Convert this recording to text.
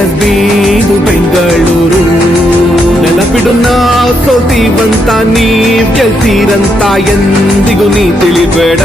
KSB ಇದು ಬೆಂಗಳೂರು. ನೆನಪಿಡು ನಾವ್ ಸೋತೀವಂತ, ನೀವ್ ಗೆಲ್ತೀರಂತ ಎಂದಿಗೂ ನೀ ತಿಳಿಬೇಡ.